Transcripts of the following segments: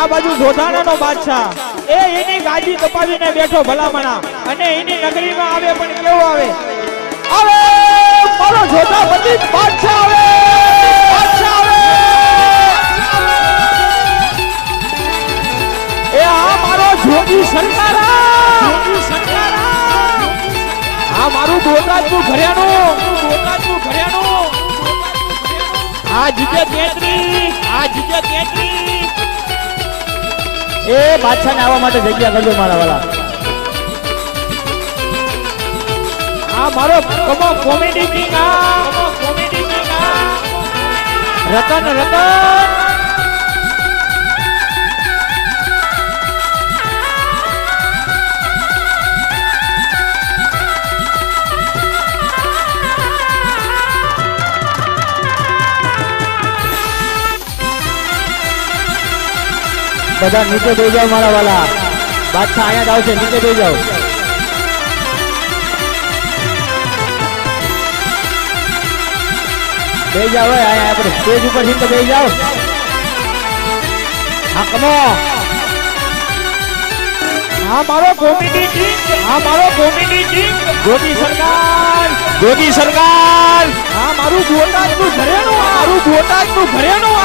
આ બાજુ જોધાણાનો બાદશાહ એ એની ગાદી કપાવીને બેઠો ભલામણા અને એની નગરીમાં આવે પણ કેવો આવે આવે મારો જોધાપતિ બાદશાહ આવે બાદશાહ આવે એ આ મારો જોગી સરકારા આ મારું બોટાદનું ઘરેણું આ જગ્યા 33 એ બાદશાહ ને આવવા માટે જગ્યા કરજો મારા વાલા આ મારો કોમેડી કિંગ રતન બધા નીચે બેસી જાઓ મારા વાલા બાદશાહ અહીંયા જ આવશે નીચે બેસી જાઓ બેસી જાઓ અહીંયા આપણે સ્ટેજ ઉપર થી તો બેસી જાઓ હા કમો હા મારો કોમેડી કિંગ જોગી સરકાર હા મારું બોટાદનું ઘરેણું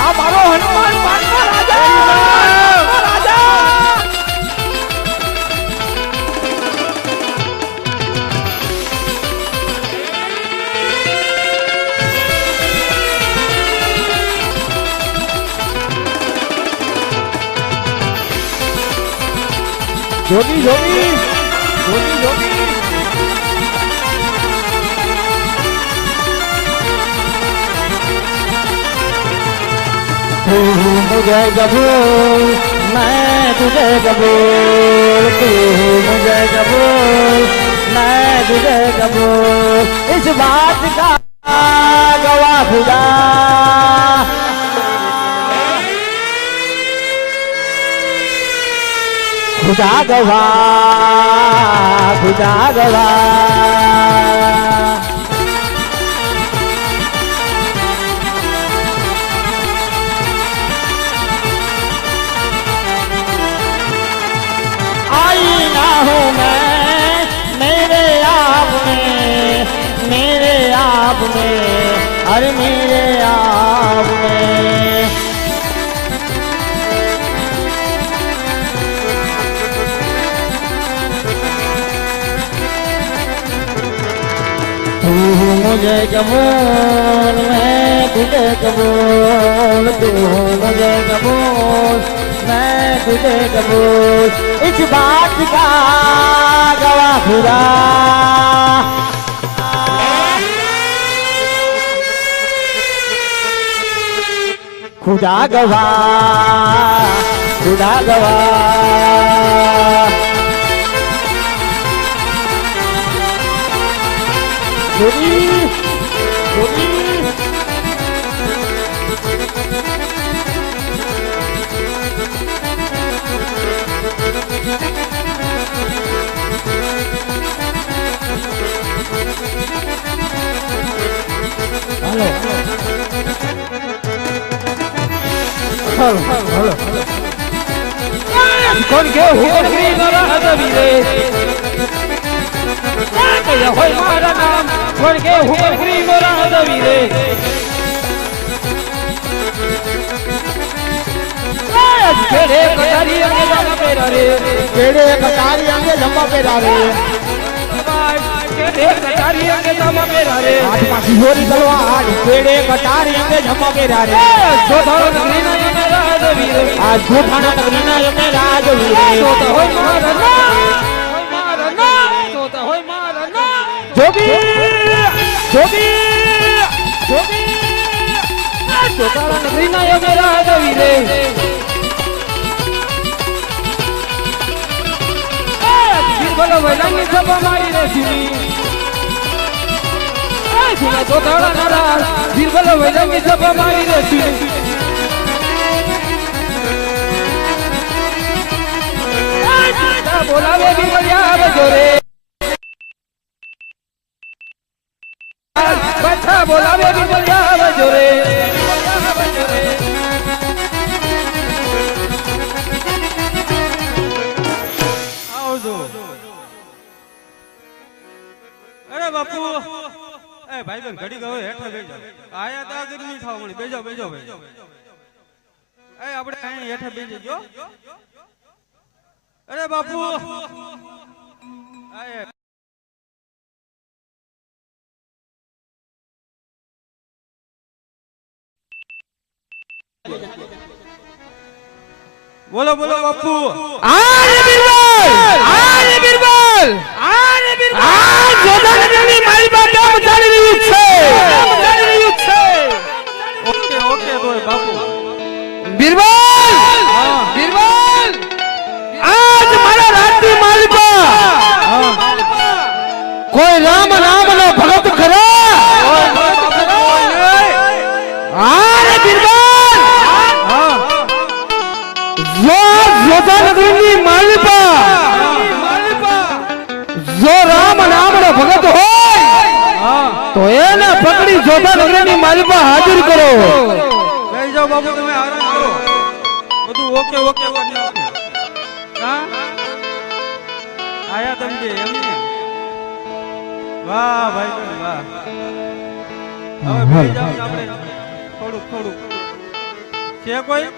આ મારો હનુમાન બાદશાહ રાજા જોગી मुझे कबूल मैं तुझे कबूल तू मुझे कबूल मैं तुझे कबूल इस बात का गवाह खुदा गवाह अरे मेरे आप में तू मुझे कबूल मैं तुझे कबूल तू मुझे कबूल मैं तुझे कबूल इस बात का गवाह खुदा खुदा गवाह जोगी हेलो कौन के हुक्म मेरा हदवीरे या होय मारा नाम कौन के हुक्म मेरा हदवीरे केड़े कटारी अंगे जमा पेरा रे केड़े कटारी अंगे जमा पेरा रे केड़े कटारी अंगे जमा पेरा रे हाथ पासी होरी तलवार केड़े कटारी अंगे जमा पेरा रे जो धरो नगरी ना मेरा हदवीरे आज गोठाना नगरी ना मेरा हदवीरे तो होय मारा ना तो होय मारा ना जोगी गोठाना नगरी ना मेरा हदवीरे बोलो वेलांगी सब हमारी रश्मि सुना तो थोड़ा नाराज फिर बोलो वेलांगी सब हमारी रश्मि बोला वे भी बढ़िया बजोरे बच्चा बोला वे भी बढ़िया बजोरे બેન ઘડી ગયો હેઠા બેજો આયા તા ગરમી થાવ મળી બેજો બેજો બેજો એ આપણે અહીં હેઠા બેસી જો અરે બાપુ આય બોલો બોલો બાપુ આરે બિરબલ આ જોધાનગરની મારી પાસે કામ ચાલી રહ્યું છે ઓકે ઓકે તોય બાપુ બિરબલ આજ મારા રાજની માલિકા કોઈ રામ નામનો ભગત ખરા આરે બિરબલ જોધાનગરની માલિકા જો રામ નામનો ભગત હોય તો એને પકડી જોધાનગરની માલિકા હાજર કરો બેસી જાઓ બાપુ તમે આરામ કરો બધું ઓકે ઓકે કરી નાખો હા આયા તમે કે એમ ને વાહ ભાઈ વાહ હવે બેસી જાઓ ને આપણે થોડુંક છે કોઈ